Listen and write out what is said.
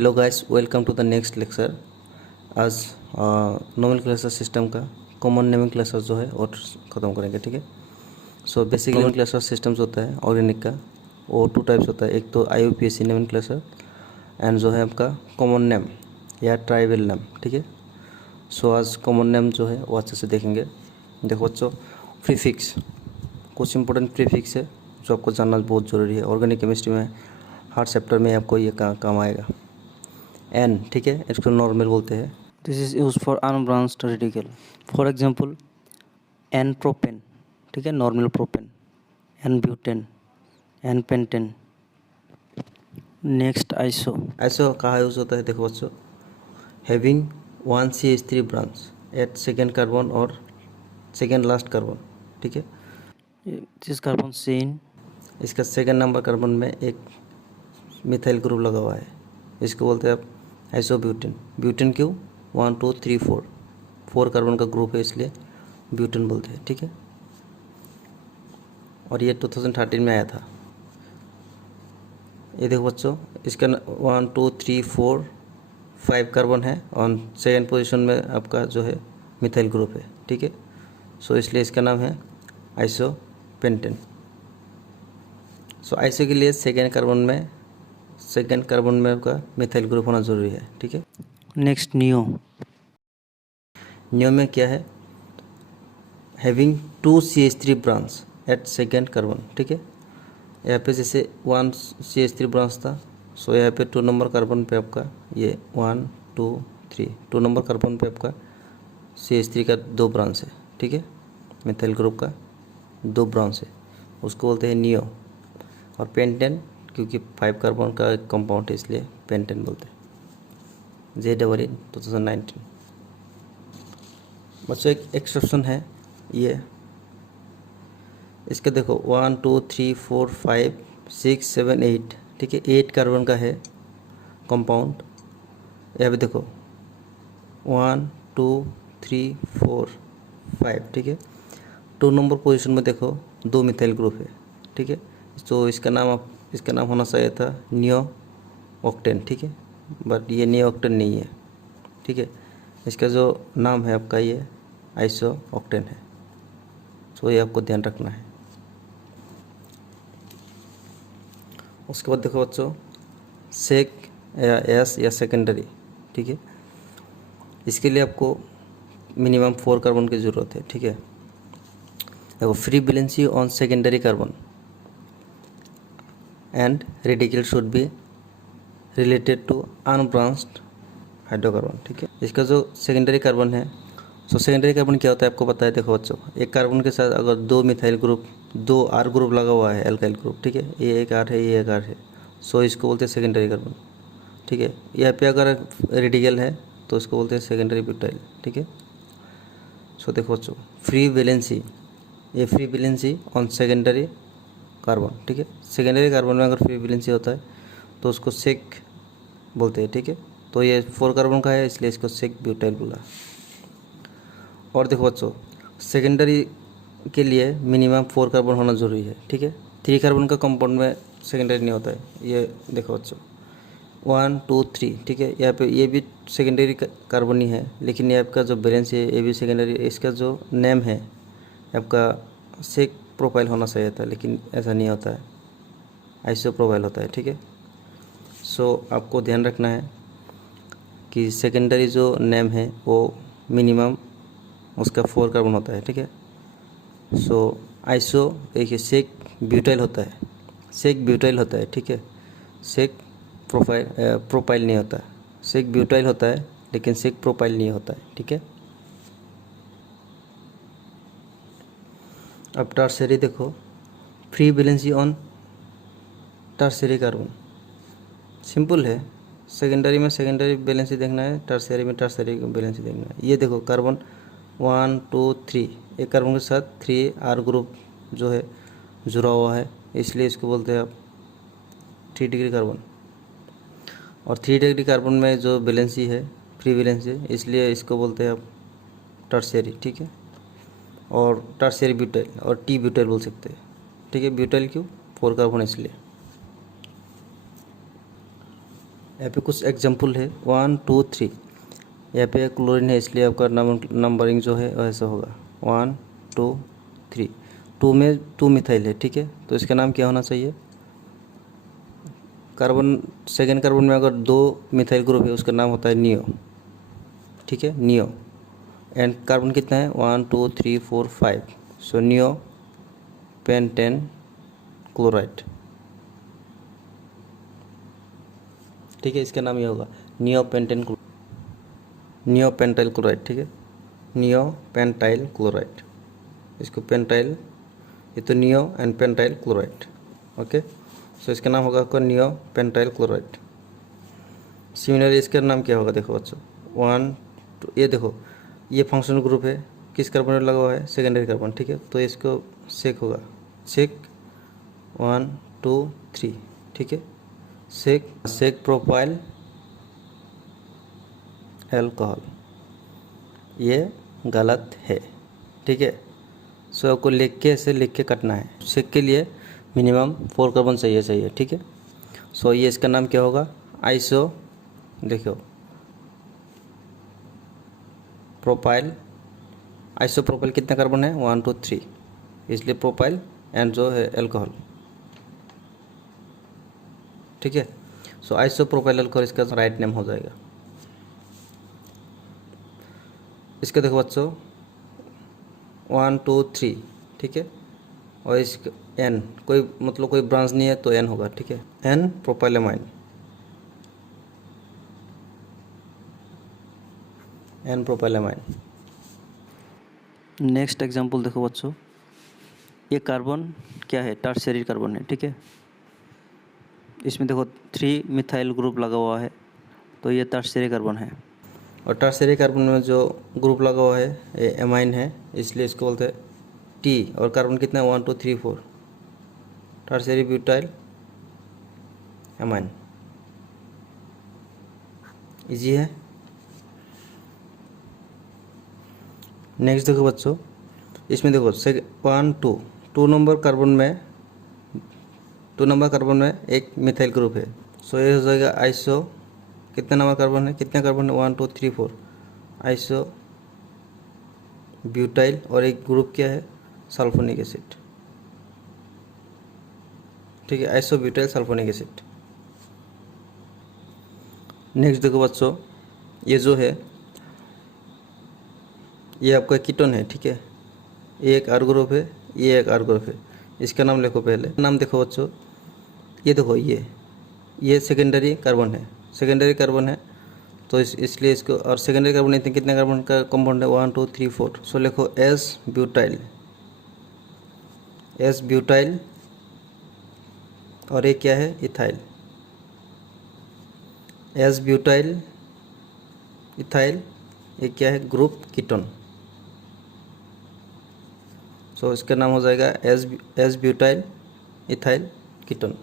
Hello guys, welcome to the next lecture. आज nomenclature system का common nomenclature जो है और ख़त्म करेंगे। ठीक है। सो बेसिक नोमेनक्लेचर सिस्टम्स होता है ऑर्गेनिक का, वो टू टाइप्स होता है। एक तो IUPAC नोमेनक्लेचर एंड जो है आपका कॉमन नेम या ट्राइबल नेम। ठीक है। सो आज कॉमन नेम जो है वो अच्छे से देखेंगे। देखो बच्चों, प्रीफिक्स, कुछ इंपॉर्टेंट प्रीफिक्स है जो आपको जानना बहुत ज़रूरी है। ऑर्गेनिक केमिस्ट्री में हर चैप्टर में आपको ये काम आएगा। एन, ठीक है, इसको नॉर्मल बोलते हैं। This is used for unbranched radical. For example, N-propane, ठीक है, normal propane, N-butane, N-pentane. Next, iso. ऐसा कहाँ यूज होता है? देखो बच्चों, having 1 CH3 branch at second carbon और सेकेंड लास्ट कार्बन। ठीक है। This carbon chain. इसका सेकेंड नंबर कार्बन में एक मिथाइल ग्रुप लगा हुआ है, इसको बोलते हैं आप आइसोब्यूटेन। ब्यूटेन क्यों? 1 2 3 4 कार्बन का ग्रुप है, इसलिए ब्यूटेन बोलते हैं। ठीक है। और ये 2013 में आया था। ये देखो बच्चों, इसका 1 2 3 4 5 कार्बन है और सेकेंड पोजीशन में आपका जो है मिथाइल ग्रुप है। ठीक है। सो इसलिए इसका नाम है आइसोपेंटेन। सो आइसो के लिए सेकेंड कार्बन में आपका मिथाइल ग्रुप होना ज़रूरी है। ठीक है। Next, neo. नियो में क्या है? Having 2 CH3 branch at second carbon. ठीक है। यहाँ पे जैसे 1 CH3 ब्रांच था, सो यहाँ पे 2 नंबर कार्बन पे आपका ये 1 2 3 2 नंबर कार्बन पे आपका CH3 का 2 ब्रांच है। ठीक है। मिथाइल ग्रुप का 2 ब्रांच है, उसको बोलते हैं नियो। और पेंटेन क्योंकि 5 कार्बन का कंपाउंड है, इसलिए पेंटेन बोलते हैं। JEE 2019। बच्चों एक एक्सेप्शन है ये, इसका देखो 1 2 3 4 5 6 7 8। ठीक है। 8 कार्बन का है कंपाउंड। यहाँ पे देखो 1 2 3 4 5। ठीक है। 2 नंबर पोजीशन में देखो 2 मिथाइल ग्रुप है। ठीक है। तो इसका नाम होना चाहिए था नियो ऑक्टेन। ठीक है। बट ये नियो ऑक्टेन नहीं है। ठीक है। इसका जो नाम है आपका ये आइसो ऑक्टेन है। तो ये आपको ध्यान रखना है। उसके बाद देखो बच्चों, सेक या एस या सेकेंडरी। ठीक है। इसके लिए आपको मिनिमम 4 कार्बन की ज़रूरत है। ठीक है। देखो, free valency on secondary carbon and radical should be related to unbranched hydrocarbon. ठीक है। इसका जो सेकेंडरी कार्बन है, सो सेकेंडरी कार्बन क्या होता है आपको पता है। देखो बच्चों, एक कार्बन के साथ अगर 2 मिथाइल ग्रुप 2 R ग्रुप लगा हुआ है, एल्काइल ग्रुप। ठीक है। ये एक R है, ये एक R है, सो इसको बोलते हैं सेकेंडरी कार्बन। ठीक है। यहाँ पे अगर रेडिकल है तो इसको बोलते हैं सेकेंडरी ब्यूटाइल। ठीक है। सो देखो बच्चों, फ्री वैलेंसी, ये free valency on secondary carbon. ठीक है। सेकेंडरी कार्बन में अगर फ्री वैलेंसी होता है तो उसको सेक बोलते हैं। ठीक है। तो ये 4 कार्बन का है, इसलिए इसको सेक ब्यूटाइल बोला। और देखो बच्चों, सेकेंडरी के लिए मिनिमम 4 कार्बन होना ज़रूरी है। ठीक है। 3 कार्बन का कंपाउंड में सेकेंडरी नहीं होता है। ये देखो बच्चों 1 2 3। ठीक है। यहाँ पे ये भी सेकेंडरी कार्बन ही है, लेकिन ये आपका जो बैलेंस है ये भी सेकेंडरी। इसका जो नेम है आपका सेक प्रोफाइल होना चाहिए था, लेकिन ऐसा नहीं होता है, आइसो प्रोफाइल होता है। ठीक है। सो आपको ध्यान रखना है कि सेकेंडरी जो नेम है वो मिनिमम उसका 4 कार्बन होता है। ठीक है। सो आइसो एक सेक ब्यूटाइल होता है, सेक ब्यूटाइल होता है। ठीक है। सेक प्रोपाइल नहीं होता। सेक ब्यूटाइल होता है, लेकिन सेक प्रोपाइल नहीं होता है। ठीक है। अब टर्सरी देखो, free valency on tertiary carbon. Simple है, सेकेंडरी में सेकेंडरी बैलेंसी देखना है, टर्सरी में टर्सरी बैलेंसी देखना है। ये देखो कार्बन 1 2 3, एक कार्बन के साथ 3 R ग्रुप जो है जुड़ा हुआ है, इसलिए इसको बोलते हैं आप 3 डिग्री कार्बन। और 3 डिग्री कार्बन में जो बैलेंसी है फ्री वैलेंसी, इसलिए इसको बोलते हैं आप टर्सरी। ठीक है। और टर्सरी ब्यूटाइल और टी ब्यूटाइल बोल सकते हैं। ठीक है। ब्यूटाइल क्यों? 4 कार्बन इसलिए। यहाँ पे कुछ एग्जाम्पल है 1 2 3। यहाँ पे क्लोरीन है इसलिए आपका नंबरिंग जो है वैसा होगा 1 2 3। 2 में 2 मिथाइल है, ठीक है, तो इसका नाम क्या होना चाहिए? कार्बन सेकेंड कार्बन में अगर 2 मिथाइल ग्रुप है उसका नाम होता है नियो, ठीक है, नियो। एंड कार्बन कितना है? 1 2 3 4 5। सो नियो पेंटेन क्लोराइड, ठीक है, इसका नाम ये होगा नियो पेंटाइल क्लोराइड, ठीक है, नियो पेंटाइल क्लोराइड। इसको पेंटाइल, ये तो neo and pentyl chloride, okay. So इसका नाम होगा आपका नियो पेंटाइल क्लोराइड। सिमिलरली इसका नाम क्या होगा? देखो बच्चों 1 2, ये देखो ये फंक्शनल ग्रुप है, किस कार्बन में लगा हुआ है? सेकेंडरी कार्बन, ठीक है, तो इसको सेक होगा, सेक 1 2 3, ठीक है, सेक प्रोपाइल अल्कोहल, ये गलत है, ठीक है। सो आपको लिख के ऐसे लिख के कटना है। सेक के लिए मिनिमम 4 कार्बन चाहिए, ठीक है। सो ये इसका नाम क्या होगा? आइसो, देखो प्रोपाइल, आइसोप्रोपाइल कितना कार्बन है? 1 2 3, इसलिए प्रोपाइल एंड जो है अल्कोहल, ठीक है। सो आइसोप्रोपाइल अल्कोहल इसका राइट नेम हो जाएगा। इसका देखो बच्चों 1 2 3, ठीक है, और इसका एन कोई मतलब कोई ब्रांच नहीं है तो एन होगा, ठीक है, एन प्रोपाइलेमाइन, एन प्रोपाइलेमाइन। नेक्स्ट एग्जांपल देखो बच्चों, ये कार्बन क्या है? टर्शियरी कार्बन है, ठीक है। इसमें देखो 3 मिथाइल ग्रुप लगा हुआ है, तो ये टर्शियरी कार्बन है। और टर्शियरी कार्बन में जो ग्रुप लगा हुआ है ये एमाइन है, इसलिए इसको बोलते हैं टी। और कार्बन कितना है? 1 2 3 4, टर्शियरी ब्यूटाइल एमाइन। इजी है। नेक्स्ट देखो बच्चों, इसमें देखो 1 2 2 नंबर कार्बन में एक मिथाइल ग्रुप है। सो ये हो जाएगा आइसो, कितना नंबर कार्बन है? कितने कार्बन है? 1 2 3 4, आइसो ब्यूटाइल। और एक ग्रुप क्या है? सल्फोनिक एसिड, ठीक है, iso butyl sulphonic acid. Next देखो बच्चों, ये जो है ये आपका कीटोन है, ठीक है, ये एक आर ग्रुप है, ये एक आर ग्रुप है। इसका नाम लिखो, पहले नाम देखो बच्चों, ये देखो ये सेकेंडरी कार्बन है, तो इसलिए इसको, और सेकेंडरी कार्बन इतने कितने कार्बन का कंपाउंड है? 1 2 3 4। सो लिखो एस ब्यूटाइल, और ये क्या है? इथाइल, एस ब्यूटाइल इथाइल, ये क्या है? Group ketone. सो इसका नाम हो जाएगा एस ब्यूटाइल इथाइल कीटोन।